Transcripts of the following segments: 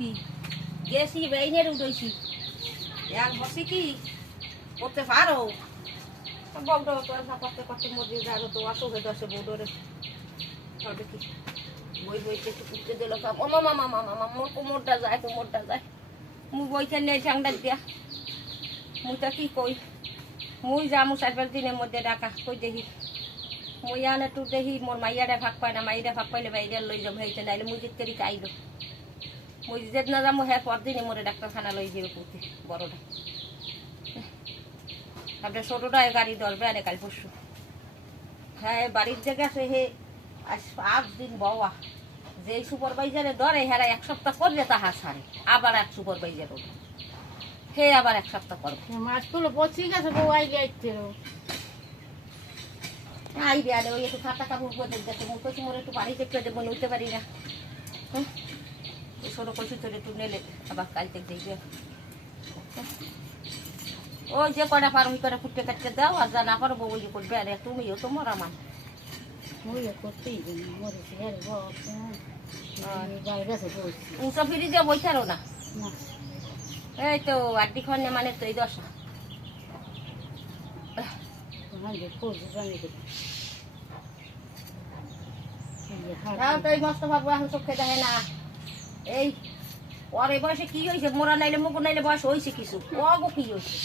কি গেছি বেইনের উঠেছি এক বসে কি করতে পারো বউটা করতে করতে মরে যাবে তো অসুখে দশে বউডরে তবে কি বই বইতে একটু কুটতে দিল ও মামা মামা মামা মোর কোমরটা যায় মুই বইতে নেই সাংডাক দিয়া মুইটা কি কই মুই যামু 4-5 দিনের মধ্যে ডাকা কই দেখি মুই আনে একটু দেখি মোর মাইয়ারে ভাগ পায় না মাইয়ারে ভাগ পাইলে বাইরে লই যাবো হইতে নাইলে মুই জিত করি আইলো মুই যেত না যাবো হ্যাঁ পরদিনে মোরে ডাক্তারখানা লই যাবে পুঁতি বড়টা আপনার ছোটটা গাড়ি ধরবে আরে কাল পরশু হ্যাঁ বাড়ির জায়গা আছে হে আজ 5 দিন বাবা যে সুপারভাইজারে ধরে হেরা 1 সপ্তাহ করলে তাহা ছাড়ে আবার এক সুপারভাইজার ওঠে হে আবার 1 সপ্তাহ করবে মাছগুলো পচি গেছে বউ আইলে আইতে আইবে আরে ওই একটু খাতা কাপড় করে দেখতে মুখ কচি মোরে একটু বাড়ি দেখতে দেবো নইতে পারি না হ্যাঁ এই ছোটো কচি তোর একটু নেলে আবার কাল থেকে দেখবে ওই যে কটা পারো ওই কটা ফুটে কাটতে দাও আর যা না পারবো ওই করবে আরে তুমিও তো মরা মান ওই করতেই মরেছি আরে বাইরে আছে বলছি উঁচা ফিরি যে বইতারও না এই তো আড্ডি খন্নে মানে তো এই দশা তো এই মস্ত ভাবো এখন চোখে দেখে না এই ওর এই বয়সে কি হয়েছে মোরা নাইলে মুখ নাইলে বয়স হয়েছে কিছু অগো কি হয়েছে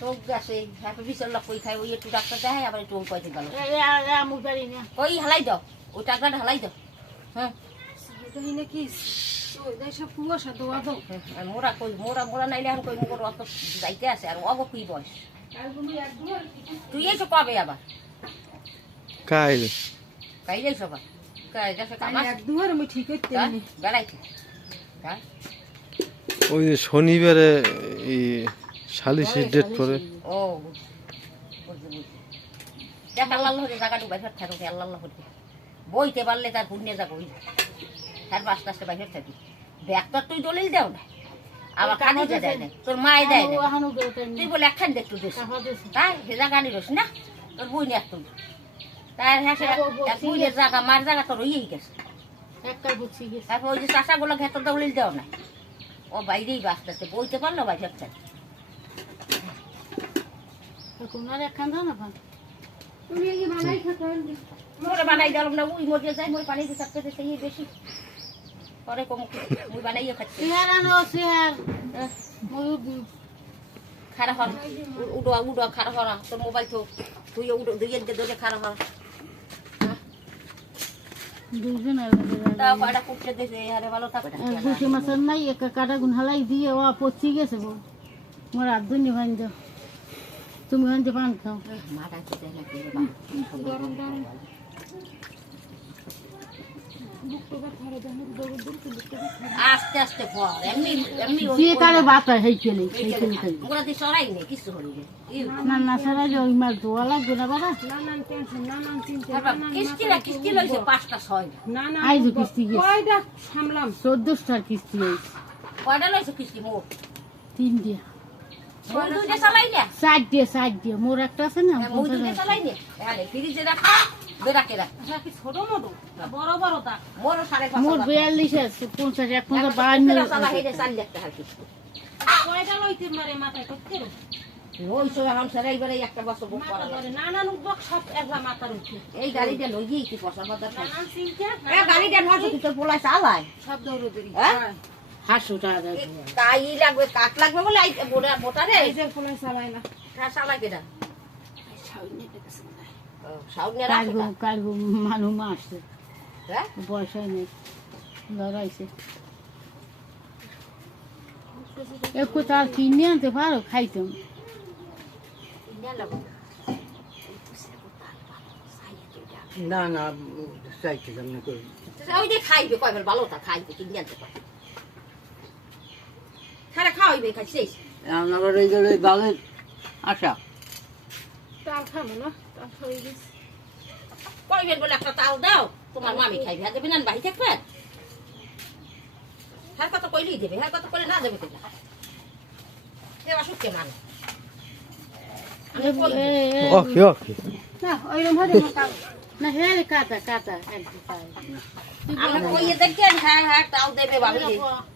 চোখ গেছে বিশাল লোক কই খায় ওই একটু ডাক্তার দেখায় আবার একটু পয়সা গেল ওই হালাই দাও ওই টাকাটা হালাই দাও হ্যাঁ নাকি কুয়াশা দোয়া দাও মোরা কই মোরা নাইলে এখন কই মোর অত যাইতে আছে আর অগো কি বয়স তুই এসো কবে আবার কাইলে সবার বেড়াইতে ওই যে শনিবারে শালিশির ডেট পরে ও দেখ আল্লাহ হরে জায়গাটু বাইরে থাকো আল্লাহ হরে বইতে পারলে তার পুণ্যে যাবো তার আস্তে আস্তে বাইরে থাকি ব্যাগ তো তুই দলিল দেও না আবার কাজে দেয় না তোর মায়ে দেয় না তুই বলে একখান দেখতু দিস তাই সে জায়গা নিস না তোর বই নিয়ে তুই তার হ্যাঁ বুঝে জায়গা মার জায়গা তোর রয়েই গেছে তারপর ওই যে চাষাগুলো ঘেতর দলিল দেও না ও বাইরেই বাঁচতেছে বইতে পারলো বাইরে থাকি মোরে বানাই দিলাম না ওই মরে যায় মই পানি দিয়ে থাকতে সেই বেশি পরে কম মই বানাইয়ে খাচ্ছি খারাপ হল উডো খারাপ হল তোর মোবাইল তো তুই উডো দুইয়ের ধরে খারাপ হল মাছের নাই একটা কাটা গুন হালাই দিয়ে ও পচি গেছে বউ মোর আর দুনি ভাই দাও তুমি ভাই পান খাও আস্তে আস্তে পর এমনি এমনি যে কারে বাতা হেইকেলে ওরা দি সরাই নেই কিছু হল না না সারা যে ওই মাছ দোয়া লাগবে না বাবা কিস্তি লইছে 5টা 6 না না আইজ কিস্তি গেছে কয়টা সামলাম 14টার কিস্তি লইছে কয়টা লইছে কিস্তি মোর 3 দিয়া মোর দুইটা চালাই না 60 দিয়া মোর একটা আছে না মোর দুইটা চালাই না আরে ফ্রিজে রাখা বেরাকে রাখ কি ছোট মোটো বড় বড় তা মোর 5.5 মোর 42 আছে 50 152 চালা হেডে চাল একটা হাকি কয়টা লইতে মারে মাথায় করতে ওই সব এখন সারাইবারে একটা বছর বুক করা না না নুক সব একলা মাথার উঠে এই গাড়িটা লইই কি পয়সা কথা এ গাড়িটা নষ্ট কি তোর পোলা চালায় সব দৌড়দৌড়ি হ্যাঁ হাসুটা তাই লাগবে কাট লাগবে বলে এই মোটা রে এই যে পোলা চালায় না হ্যাঁ চালায় কেডা সাউনে কালগো মানু মারছে হ্যাঁ পয়সা নেই লড়াইছে একটু তার কিনে আনতে পারো খাইতাম না না চাইছিলাম না করি ওই যে খাইবে কয়বার ভালো তা খাইবে কিনে আনতে পারে খারা খাওয়াইবে খাইছিস আমার এই গেলে বাঘের আশা তাল খাবো না তাল হয়ে গেছে কয়বার বলে একটা তাল দাও তোমার মামি খাইবে হ্যাঁ দেবে না বাড়ি থাকবে হ্যাঁ কত কইলেই দেবে হ্যাঁ কত করে না দেবে তো এবার সুখে মানে ওকে না ওইরকম ভাবে না হ্যাঁ রে, কাটা কাটা একদম পায়। তুই আমরা বল। কইয়ে দেখেন হ্যাঁ হ্যাঁ তাও দেবে ভাবি এরকম